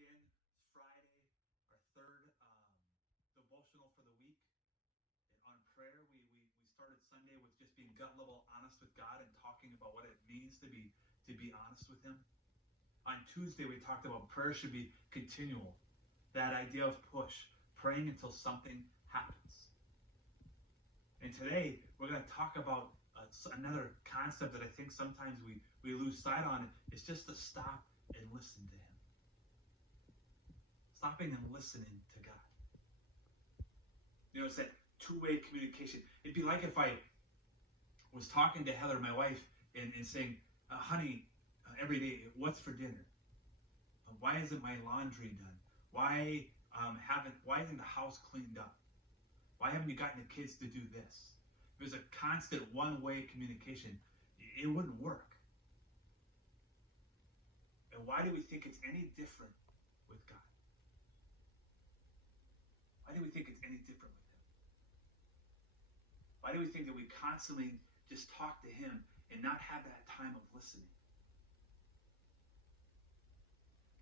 again. It's Friday, our third devotional for the week. And on prayer, we started Sunday with just being gut level honest with God and talking about what it means to be honest with Him. On Tuesday, we talked about prayer should be continual. That idea of push, praying until something happens. And today, we're going to talk about another concept that I think sometimes we lose sight on. It's just to stop and listen to Him. Stopping and listening to God. It's that two-way communication. It'd be like if I was talking to Heather, my wife, and saying, honey, every day, what's for dinner? Why isn't my laundry done? Why isn't the house cleaned up? Why haven't you gotten the kids to do this? If it was a constant one-way communication, it wouldn't work. And why do we think it's any different with God? Why do we think it's any different with Him? Why do we think that we constantly just talk to Him and not have that time of listening?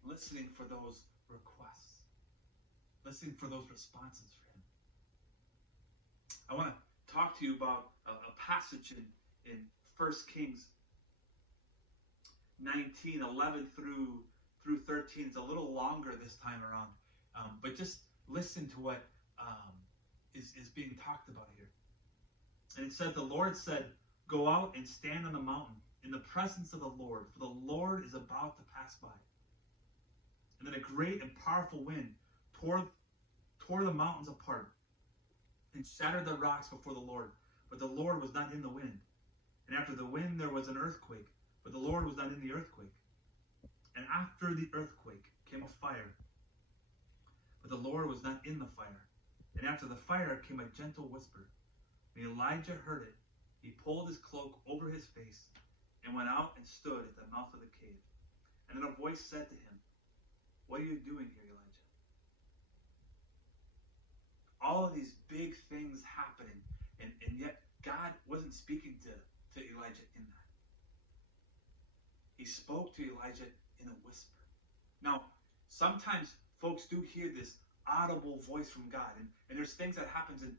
Listening for those requests. Listening for those responses for Him. I want to talk to you about a passage in 1 Kings 19, 11 through 13. It's a little longer this time around. But just listen to what is being talked about here. And it said, the Lord said, go out and stand on the mountain in the presence of the Lord, for the Lord is about to pass by. And then a great and powerful wind tore the mountains apart and shattered the rocks before the Lord. But the Lord was not in the wind. And after the wind there was an earthquake, but the Lord was not in the earthquake. And after the earthquake came a fire, but the Lord was not in the fire. And after the fire came a gentle whisper. When Elijah heard it, he pulled his cloak over his face and went out and stood at the mouth of the cave. And then a voice said to him, what are you doing here, Elijah? All of these big things happening, and yet God wasn't speaking to Elijah in that. He spoke to Elijah in a whisper. Now, sometimes folks do hear this audible voice from God, and there's things that happens, and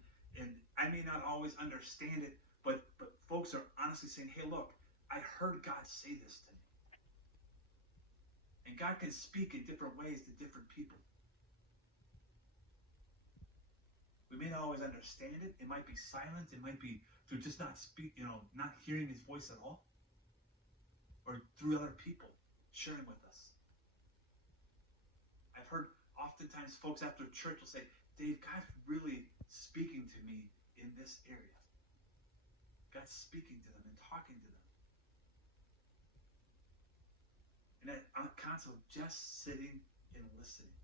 I may not always understand it, but folks are honestly saying, hey, look, I heard God say this to me. And God can speak in different ways to different people. We may not always understand it. It might be silent. It might be through just not hearing His voice at all. Or through other people sharing with us. I've heard oftentimes folks after church will say, Dave, God's really speaking to me in this area. God's speaking to them and talking to them. And that concept of just sitting and listening to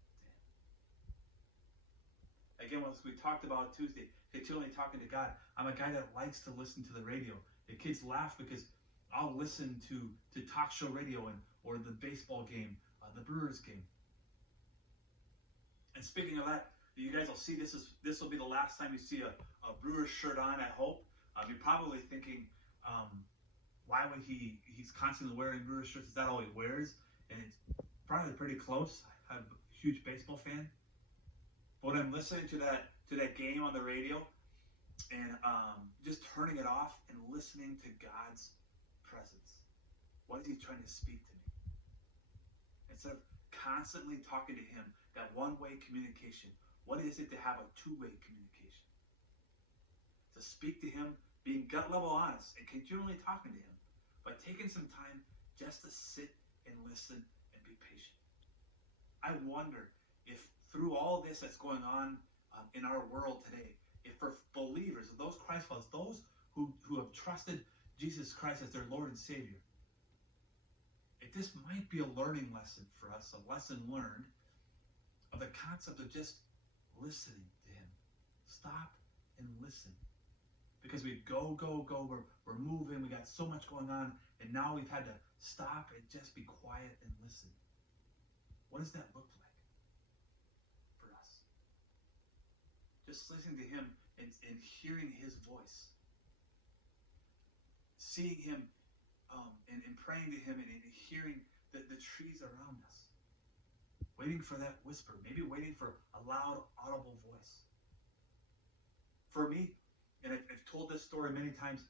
Him. Again, as we talked about Tuesday, continually talking to God. I'm a guy that likes to listen to the radio. The kids laugh because I'll listen to talk show radio or the baseball game, the Brewers game. And speaking of that, you guys will see this will be the last time you see a Brewers shirt on, I hope. You're probably thinking, why would he's constantly wearing Brewers shirts? Is that all he wears? And it's probably pretty close. I'm a huge baseball fan. But when I'm listening to that game on the radio and just turning it off and listening to God's presence. What is He trying to speak to me? Instead of constantly talking to Him, that one-way communication, what is it to have a two-way communication? To speak to Him, being gut level honest and continually talking to Him, but taking some time just to sit and listen and be patient. I wonder if through all this that's going on in our world today, if for believers, those Christ followers, those who have trusted Jesus Christ as their Lord and Savior, if this might be a learning lesson for us, a lesson learned of the concept of just listening to Him. Stop and listen. Because we go, we're moving, we got so much going on, and now we've had to stop and just be quiet and listen. What does that look like for us? Just listening to Him and hearing His voice. Seeing Him and praying to Him and hearing the trees around us. waiting for that whisper, maybe waiting for a loud, audible voice. For me, and I've told this story many times,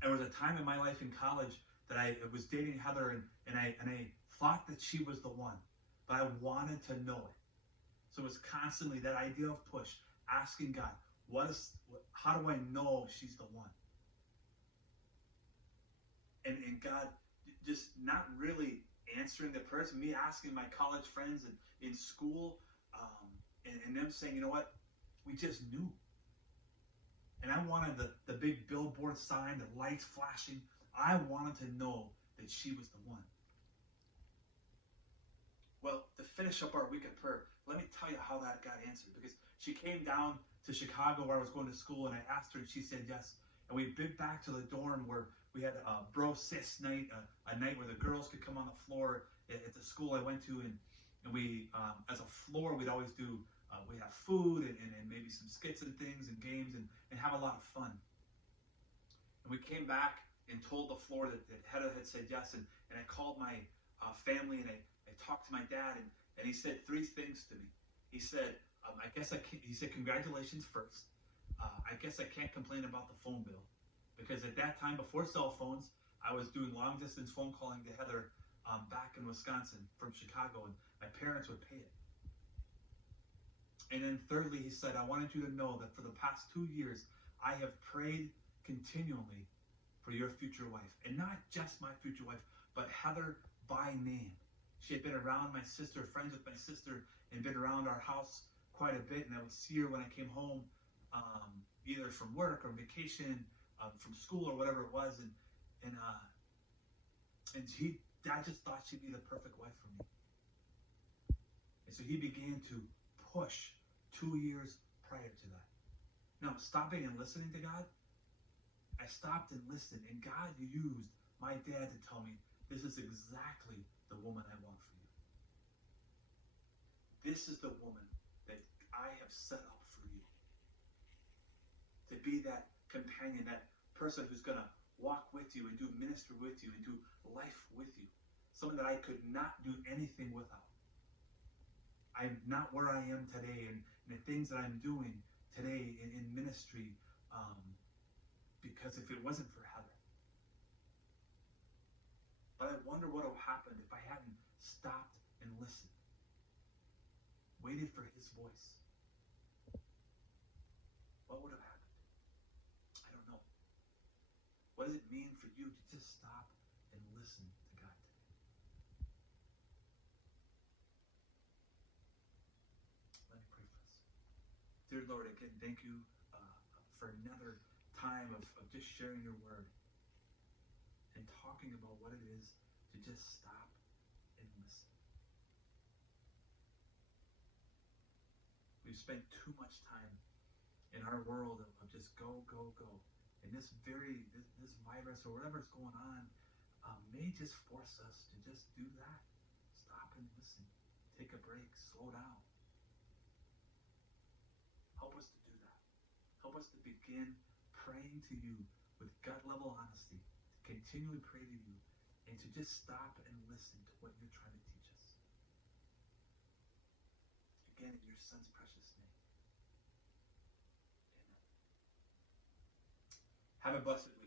there was a time in my life in college that I was dating Heather, and I thought that she was the one, but I wanted to know it. So it was constantly that idea of push, asking God, how do I know she's the one? And God just not really answering the prayers, me asking my college friends and in school, and them saying, you know what, we just knew. And I wanted the big billboard sign, the lights flashing. I wanted to know that she was the one. Well, to finish up our week of prayer, let me tell you how that got answered. Because she came down to Chicago where I was going to school, and I asked her, and she said yes. And we bit back to the dorm where we had a bro sis night, a night where the girls could come on the floor at the school I went to, and we, as a floor, we'd always do, we have food and maybe some skits and things and games and have a lot of fun. And we came back and told the floor that Hedda had said yes, and I called my family, and I talked to my dad, and he said three things to me. He said, I guess I can't, he said, congratulations first. I guess I can't complain about the phone bill, because at that time, before cell phones, I was doing long distance phone calling to Heather back in Wisconsin from Chicago, and my parents would pay it. And then thirdly, he said, I wanted you to know that for the past 2 years, I have prayed continually for your future wife. And not just my future wife, but Heather by name. She had been around my sister, friends with my sister, and been around our house quite a bit. And I would see her when I came home, either from work or vacation, from school or whatever it was. And Dad just thought she'd be the perfect wife for me. And so he began to push 2 years prior to that. Now, stopping and listening to God, I stopped and listened, and God used my dad to tell me, this is exactly the woman I want for you. This is the woman that I have set up for you. To be that companion, that person who's going to walk with you and do ministry with you and do life with you. Someone that I could not do anything without. I'm not where I am today, and the things that I'm doing today in ministry, because if it wasn't for Heather. But I wonder what would have happened if I hadn't stopped and listened, waited for his voice. What would have happened? I don't know. What does it mean for you to just stop and listen to God today? Let me pray for us. Dear Lord, again, thank you for another time of just sharing your word and talking about what it is to just stop and listen. We've spent too much time in our world of just go, go, go. And this virus or whatever's going on may just force us to just do that. Stop and listen. Take a break. Slow down. Help us to do that. Help us to begin praying to you with gut-level honesty, to continually pray to you, and to just stop and listen to what you're trying to teach us. Again, in your Son's precious name. Amen. Have a blessed week.